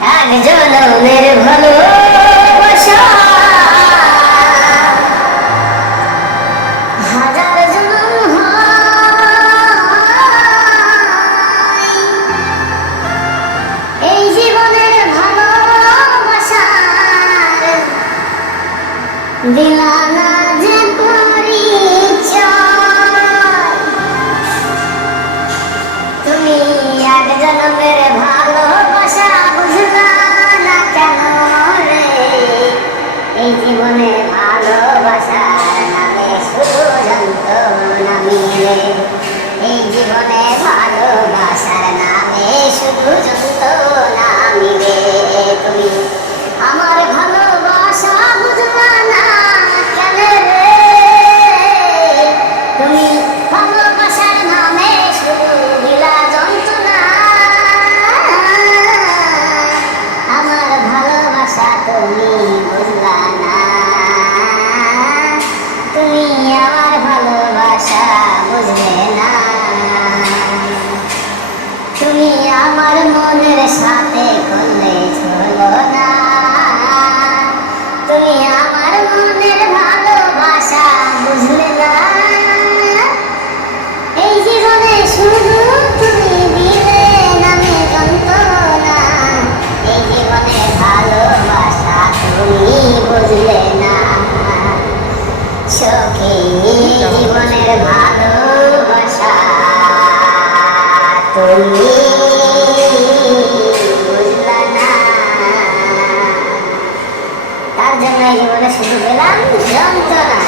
এক জনমের ভালোবাসা হাজার জনম হয়, এই জীবনের ভালোবাসার দিলানা যে পরিচয়। তুমি এক জনমের ভালোবাসা বুঝলা না কেন রে, এই জীবনে ভালোবাসার নামে শুধু যন্ত্রণা মিলে, এই জীবনে ভালোবাসার নামে শুধু যন্ত্রণা মিলে। তুমি আমার ভালোবাসা বুঝলা না কেন রে, তুমি ভালোবাসার নামে শুধু দিলা যন্ত্রণা। আমার ভালোবাসা তুমি বুঝলা না, তুমি আমার ভালোবাসা বুঝলে না। তুমি আমার মনের সাথে করলে চলো না, তুমি আমার মনের ভালোবাসা বুঝলে না। এই জীবনে শুধু তুমি দিলে নামে যন্ত্রণা, এই জীবনে ভালোবাসা তুমি বুঝলে না। সখী জীবনের ভালোবাসা তুমি বুঝলা না, তার জন্য এই জীবনে শুধু পেলাম যন্ত্রণা।